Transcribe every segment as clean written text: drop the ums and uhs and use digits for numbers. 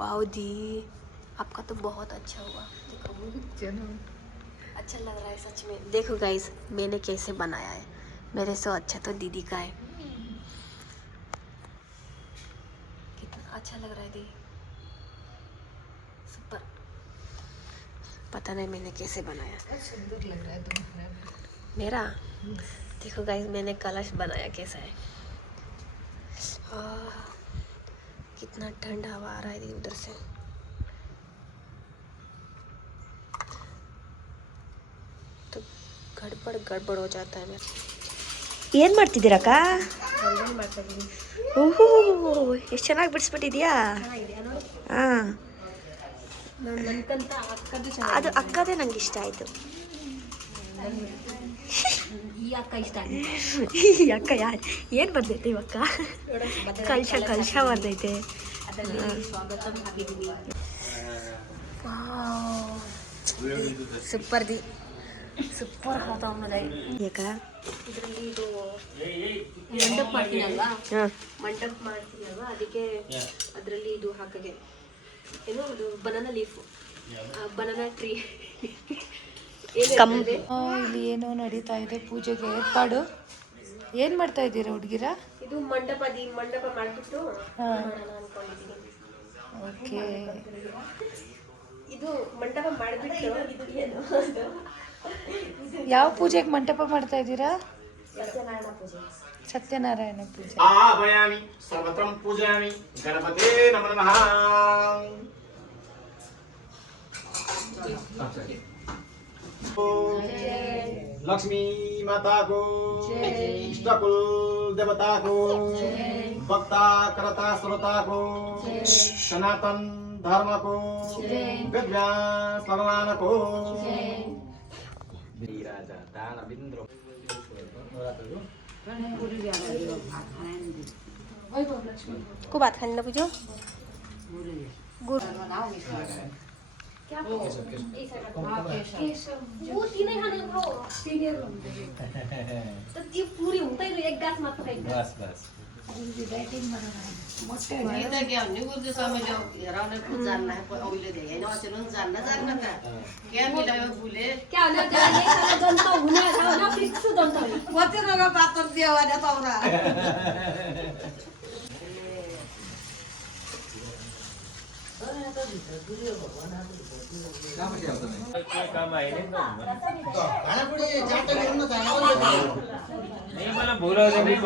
Wow दी, आपका तो बहुत अच्छा हुआ। अच्छा लग रहा है सच में। देखो गाइस मैंने कैसे बनाया है, मेरे से अच्छा तो दीदी का है। कितना अच्छा लग रहा है दी, सुपर। पता नहीं मैंने कैसे बनाया, सुंदर लग रहा है तुम्हारा मेरा। देखो गाइस मैंने कलश बनाया कैसा है। कितना ठंडा हवा आ रहा है उधर से। तो गड़बड़ हो जाता है मेरा। ಏನು ಮಾಡ್ತಿದ್ದೀರಕ್ಕ? ಓಹೋ ಎಷ್ಟು ಚೆನ್ನಾಗಿ ಬಿಡಿಸ್ಬಿಟ್ಟಿದ್ಯಾ. ಹಾಂ ಅದು ಅಕ್ಕದೇ ನಂಗೆ ಇಷ್ಟ ಆಯಿತು. ಈ ಅಕ್ಕ ಇಷ್ಟ ಆಗಿದೆ. ಈ ಅಕ್ಕ ಯಾರು ಏನು ಬಂದೈತೆ ಇವಕ್ಕ? ಕಲ್ಶ ಬಂದೈತೆ. ಸೂಪರ್ ದಿ, ಸೂಪರ್ ಹೋದ ಯಾಕ ಇದರಲ್ಲಿ ಇದು ಮಂಡಪ ಮಾಡ್ತೀನಲ್ವಾ, ಅದಕ್ಕೆ ಅದರಲ್ಲಿ ಇದು ಹಾಕಗೆ ಏನೋ ಅದು ಬನಾನಾ ಲೀಫು, ಬನಾನಾ ಟ್ರೀ. ಇಲ್ಲಿ ಏನೋ ನಡೀತಾ ಇದೆ ಪೂಜೆಗೆ ಏರ್ಪಾಡು. ಏನ್ ಮಾಡ್ತಾ ಇದ್ದೀರಾ ಹುಡುಗಿರ? ಇದು ಮಂಡಪ ಮಾಡ್ಬಿಟ್ಟು ಅನ್ಕೊಂಡಿದ್ದೀನಿ. ಓಕೆ, ಇದು ಮಂಟಪ ಮಾಡಿಬಿಟ್ಟು ಯಾವ ಪೂಜೆಗೆ ಮಂಟಪ ಮಾಡ್ತಾ ಇದ್ದೀರಾ? ಸತ್ಯನಾರಾಯಣ ಪೂಜೆ. ಸತ್ಯನಾರಾಯಣ ಪೂಜೆ. ಆಭಯಾಮಿ ಸರ್ವತ್ರಂ ಪೂಜಯಾಮಿ ಗಣಪತೆ ನಮಃ ನಮಃ. लक्ष्मी माता को, इष्ट कुल देवता को, भक्ता करता श्रोता को, सनातन धर्म को, वेद व्यास भगवान को. को बात खाने ना पूछो। क्या वो तीन ही खाने खाओ, सीनियर तो ये पूरी होता ही एक गास मत खाइए। बस ಡೈಟಿಂಗ್ ಮಾಡೋಣ. ಮೊಟ್ಟೆ क्या निगुर समय जो रावण को जानना है पर ओले दे ना चलो जानना था क्या मिला है बोले क्या ना जाने सारा जनता हुने ना फिक्स जनता है वते ना बात कर दिया वाला तोरा काम आहे नहीं बोला बोला नहीं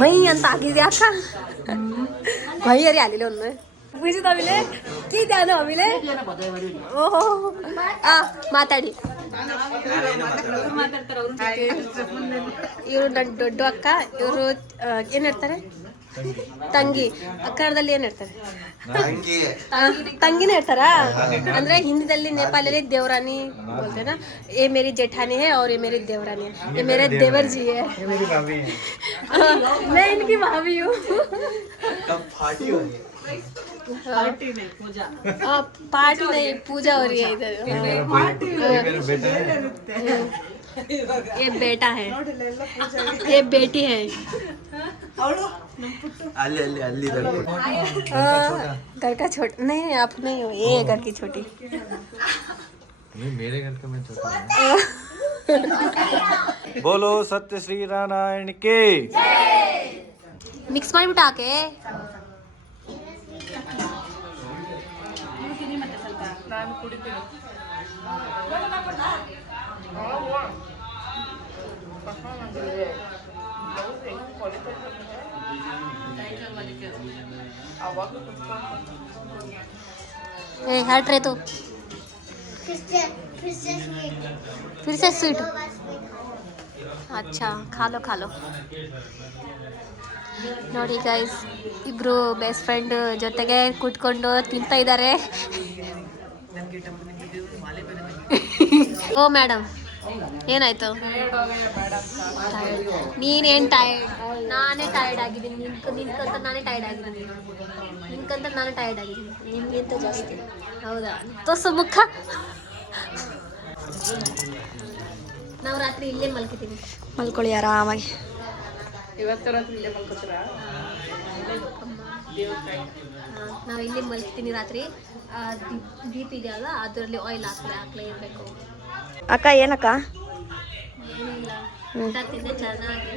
ಮೈ ಅಂತ ಆಗಿದೆ ಅಕ್ಕ. ಭೈಯರಿ ಆಲಿಲ್ಲ ಒಂದು ಬೀಸಿದ ಆಮೇಲೆ ತೀದ್ಯಾನು ಆಮೇಲೆ ಓಹೋ ಮಾತಾಡಿ. ಇವರು ನನ್ನ ದೊಡ್ಡ ಅಕ್ಕ, ಇವರು ಏನ್ ಹೇಳ್ತಾರೆ ತಂಗಿ. ಅಕ್ಕರದಲ್ಲಿ ಏನ್ ಹೇಳ್ತಾರೆ? ತಂಗಿನೇ ಹೇಳ್ತಾರಾ? ಅಂದ್ರೆ ಹಿಂದಿದಲ್ಲಿ नेपाली देवरानी बोलते हैं ना. ये मेरी जेठानी है और ये मेरी देवरानी है, ये मेरे देवर जी है, ये मेरी भाभी है. मैं इनकी भाभी हूँ. पार्टी हो रही है. पार्टी नहीं पूजा पार्टी नहीं पूजा हो रही है इधर. ये मेरा बेटा है, ये बेटा है, ये बेटी है. अल्ली घर का छोटा नहीं, आप नहीं हो, ये घर की छोटी. नहीं मेरे घर का मैं छोटा हूँ. बोलो सत्य श्री नारायण के. ಮಿಕ್ಸ್ ಮಾಡಿಬಿಟ್ಟು ಹಾಕೆ. ನಾನು ಕುಡಿತೀನಿ. हट रहे तो फिर से स्वीट. अच्छा खा लो. ನೋಡಿ ಗೈಸ್, ಇಬ್ರು ಬೆಸ್ಟ್ ಫ್ರೆಂಡ್ ಜೊತೆಗೆ ಕೂತ್ಕೊಂಡು ತಿಂತಾ ಇದ್ದಾರೆ. ಓ ಮೇಡಮ್ ಏನಾಯ್ತು? ನೀನೇನು ಟಯರ್ಡ್? ನಾನೇ ಟಯರ್ಡ್ ಆಗಿದ್ದೀನಿ. ನಿನ್ಕಂತ ನಾನೇ ಟಯರ್ಡ್ ಆಗಿದ್ದೀನಿ. ನಿನ್ಗಿಂತ ಜಾಸ್ತಿ. ಹೌದಾ? ತೋರ್ಸು ಮುಖ. ನಾವು ರಾತ್ರಿ ಇಲ್ಲೇ ಮಲ್ಕಿದ್ದೀವಿ. ಮಲ್ಕೊಳ್ಳಿ ಆರಾಮಾಗಿ. ಇವತ್ತು ರಾತ್ರಿ ಇಲ್ಲೇ ಮಲ್ಕೋತೀರಾ? ನಾವು ಇಲ್ಲಿ ಮಲ್ತೀನಿ ರಾತ್ರಿ. ದೀಪ್ ಇದೆಯಲ್ಲ ಅದರಲ್ಲಿ ಆಯಿಲ್ ಹಾಕ್ಲೇ ಇರಬೇಕು. ಅಕ್ಕ ಏನಕ್ಕ? ಏನಿಲ್ಲ, ತಿಂದೆ ಚೆನ್ನಾಗಿ